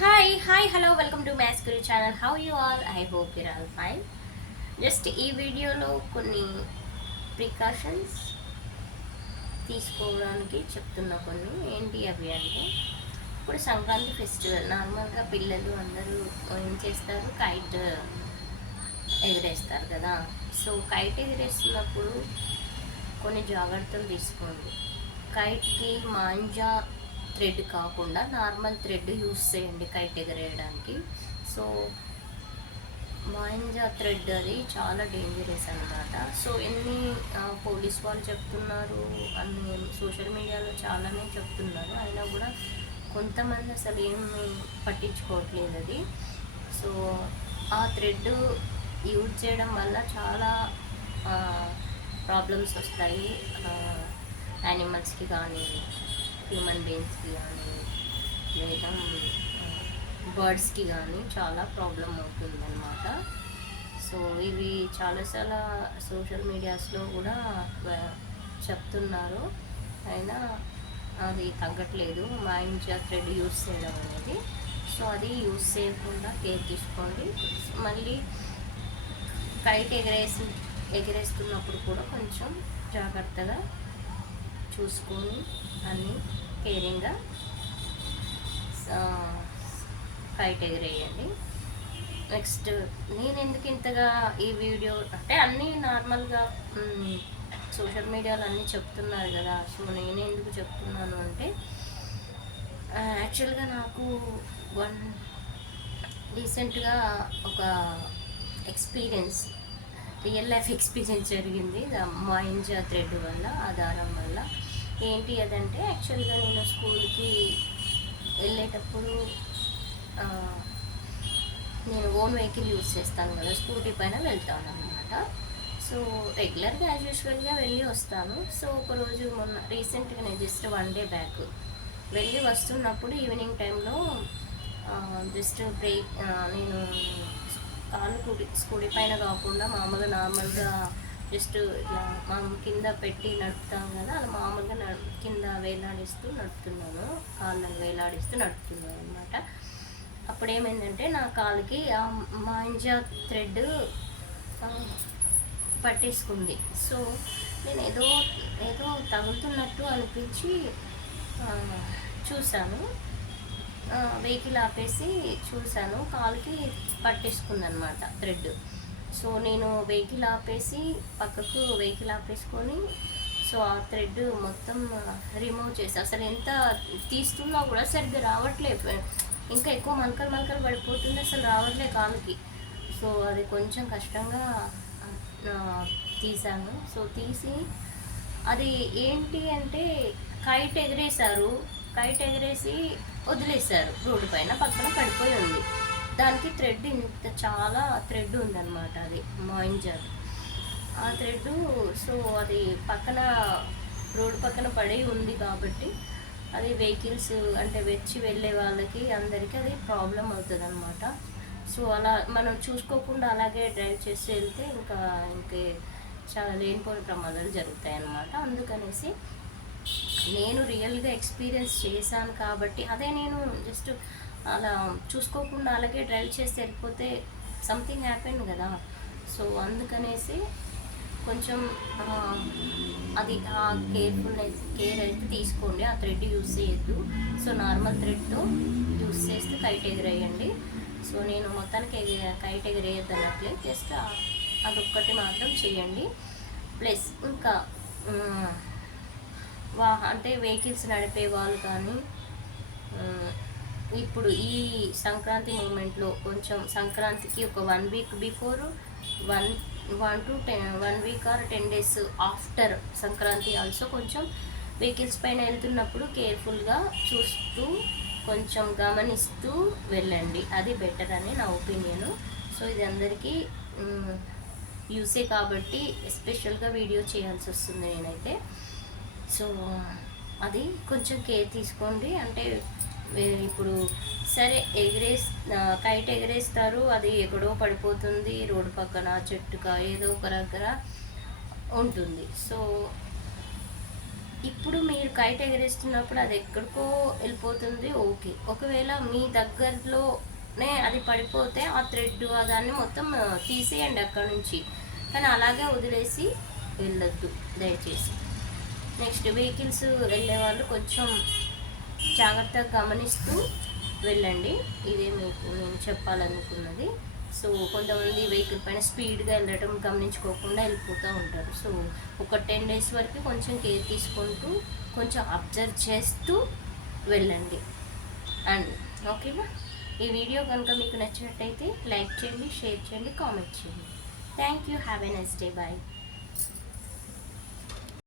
Hi hello welcome to maths Guru channel. How you all? I hope your all fine. Just ఈ వీడియోలో కొన్ని precautions తీసుకోవడానికి చెప్తున్నా. కొన్ని ఏంటి అవి అంటే, ఇప్పుడు సంక్రాంతి ఫెస్టివల్ నార్మల్గా పిల్లలు అందరూ ఏం చేస్తారు, కైట్ ఎగిరేస్తారు కదా. సో కైట్ ఎగిరేస్తున్నప్పుడు కొన్ని జాగ్రత్తలు తీసుకోండి. కైట్కి మాంజా థ్రెడ్ కాకుండా నార్మల్ థ్రెడ్ యూస్ చేయండి కైట్ ఎగరేయడానికి. సో మాంజా థ్రెడ్ అది చాలా డేంజరస్ అనమాట. సో ఎన్ని పోలీస్ వాళ్ళు చెప్తున్నారు, అన్ని సోషల్ మీడియాలో చాలానే చెప్తున్నారు, అయినా కూడా కొంతమంది అసలు ఏమి పట్టించుకోవట్లేదు అది. సో ఆ థ్రెడ్ యూజ్ చేయడం వల్ల చాలా ప్రాబ్లమ్స్ వస్తాయి. యానిమల్స్కి కానీ, హ్యూమన్ బీయింగ్స్కి కానీ, లేదా బర్డ్స్కి కానీ చాలా ప్రాబ్లం అవుతుందన్నమాట. సో ఇవి చాలా సోషల్ మీడియాస్లో కూడా చెప్తున్నారు, అయినా అది తగ్గట్లేదు మాంజా థ్రెడ్ యూస్ చేయడం అనేది. సో అది యూస్ చేయకుండా కేర్ తీసుకోండి. మళ్ళీ కైట్ ఎగరేస్తున్నప్పుడు కూడా కొంచెం జాగ్రత్తగా చూసుకొని అన్నీ కేరింగ్గా కైట్ ఎగరేయండి. నెక్స్ట్ నేను ఎందుకు ఇంతగా ఈ వీడియో అంటే అన్నీ నార్మల్గా సోషల్ మీడియాలో అన్నీ చెప్తున్నారు కదా. సో నేను ఎందుకు చెప్తున్నాను అంటే, యాక్చువల్గా నాకు రీసెంట్గా ఒక ఎక్స్పీరియన్స్, రియల్ లైఫ్ ఎక్స్పీరియన్స్ జరిగింది మాంజా థ్రెడ్ వల్ల, ఆధారం వల్ల. ఏంటి అదంటే, యాక్చువల్గా నేను స్కూల్కి వెళ్ళేటప్పుడు నేను ఓన్ వెహికల్ యూజ్ చేస్తాను కదా, స్కూటీ పైన వెళ్తాను అనమాట. సో రెగ్యులర్గా యాజ్ యూజువల్గా వెళ్ళి వస్తాను. సో ఒకరోజు మొన్న రీసెంట్గా నేను జస్ట్ 1 డే బ్యాక్ వెళ్ళి వస్తున్నప్పుడు ఈవినింగ్ టైంలో జస్ట్ బ్రేక్, నేను కాలు స్కూటీ పైన కాకుండా మామూలుగా నార్మల్గా జస్ట్ ఇట్లా మనం కింద పెట్టి నడుపుతాం కదా, అలా మామూలుగా కింద వేలాడిస్తూ నడుపుతున్నాను, కాళ్ళని వేలాడిస్తూ నడుపుతున్నాను అనమాట. అప్పుడు ఏమైందంటే, నా కాలుకి ఆ మాంజా థ్రెడ్ పట్టేసుకుంది. సో నేను ఏదో తగులుతున్నట్టు అనిపించి చూశాను, వెహికల్ ఆపేసి చూశాను, కాలుకి పట్టేసుకుందనమాట థ్రెడ్. సో నేను వెహికల్ ఆపేసి పక్కకు వెహికల్ ఆపేసుకొని, సో ఆ థ్రెడ్ మొత్తం రిమూవ్ చేసి, అసలు ఎంత తీస్తున్నా కూడా సరిగ్గా రావట్లేదు, ఇంకా ఎక్కువ మలకలు పడిపోతుంది, అసలు రావట్లే కాలుకి. సో అది కొంచెం కష్టంగా తీసాను. సో తీసి అది ఏంటి అంటే, కైట్ ఎగరేసి వదిలేశారు రోడ్డు పైన, పక్కన పడిపోయి ఉంది. దానికి థ్రెడ్ చాలా థ్రెడ్ ఉందన్నమాట, అది మాంజాది ఆ థ్రెడ్. సో అది పక్కన రోడ్డు పక్కన పడి ఉంది కాబట్టి అది వెహికల్స్ అంటే వచ్చి వెళ్ళే వాళ్ళకి అందరికీ అది ప్రాబ్లం అవుతుంది అనమాట. సో అలా మనం చూసుకోకుండా అలాగే డ్రైవ్ చేసి వెళ్తే ఇంకే చాలా లేనిపోయిన ప్రమాదాలు జరుగుతాయి అన్నమాట. అందుకనేసి నేను రియల్గా ఎక్స్పీరియన్స్ చేశాను కాబట్టి, అదే నేను జస్ట్ అలా చూసుకోకుండా అలాగే డ్రైవ్ చేసి వెళ్ళిపోతే సంథింగ్ హ్యాపెన్ కదా. సో అందుకనేసి కొంచెం అది ఆ కేర్ అయితే తీసుకోండి. ఆ థ్రెడ్ యూస్ చేయొద్దు. సో నార్మల్ థ్రెడ్తో యూస్ చేస్తే కైట్ ఎగరేయండి. సో నేను మొత్తానికి కైట్ ఎగరేయద్దు అన్నట్లే, జస్ట్ అదొక్కటి మాత్రం చేయండి. ప్లస్ ఇంకా అంటే వెహికల్స్ నడిపే వాళ్ళు కానీ, ఇప్పుడు ఈ సంక్రాంతి మూమెంట్లో కొంచెం సంక్రాంతికి ఒక 1 week before, 1 week or 10 days after Sankranti also కొంచెం వెహికల్స్ పైన వెళ్తున్నప్పుడు కేర్ఫుల్గా చూస్తూ కొంచెం గమనిస్తూ వెళ్ళండి, అది బెటర్ అని నా ఒపీనియను. సో ఇది అందరికీ యూసే కాబట్టి ఎస్పెషల్గా వీడియో చేయాల్సి వస్తుంది నేనైతే. సో అది కొంచెం కేర్ తీసుకోండి. అంటే ఇప్పుడు సరే కైట్ ఎగరేస్తారు, అది ఎక్కడో పడిపోతుంది, రోడ్డు పక్కన చెట్టుగా ఏదో ఒక దగ్గర ఉంటుంది. సో ఇప్పుడు మీరు కైట్ ఎగరేస్తున్నప్పుడు అది ఎక్కడికో వెళ్ళిపోతుంది, ఓకే. ఒకవేళ మీ దగ్గరలోనే అది పడిపోతే ఆ థ్రెడ్ దాన్ని మొత్తం తీసేయండి అక్కడ నుంచి. కానీ అలాగే వదిలేసి వెళ్ళొద్దు దయచేసి. నెక్స్ట్ వెహికల్స్ వెళ్ళే వాళ్ళు కొంచెం జాగ్రత్తగా గమనిస్తూ వెళ్ళండి. ఇదే మీకు నేను చెప్పాలనుకున్నది. సో కొంతమంది వెహికల్ పైన స్పీడ్గా వెళ్ళడం గమనించుకోకుండా వెళ్ళిపోతూ ఉంటారు. సో ఒక 10 days వరకు కొంచెం కేర్ తీసుకుంటూ కొంచెం అబ్జర్వ్ చేస్తూ వెళ్ళండి. అండ్ ఓకేనా? ఈ వీడియో కనుక మీకు నచ్చినట్టయితే లైక్ చేయండి, షేర్ చేయండి, కామెంట్ చేయండి. Thank you. Have a nice day. Bye.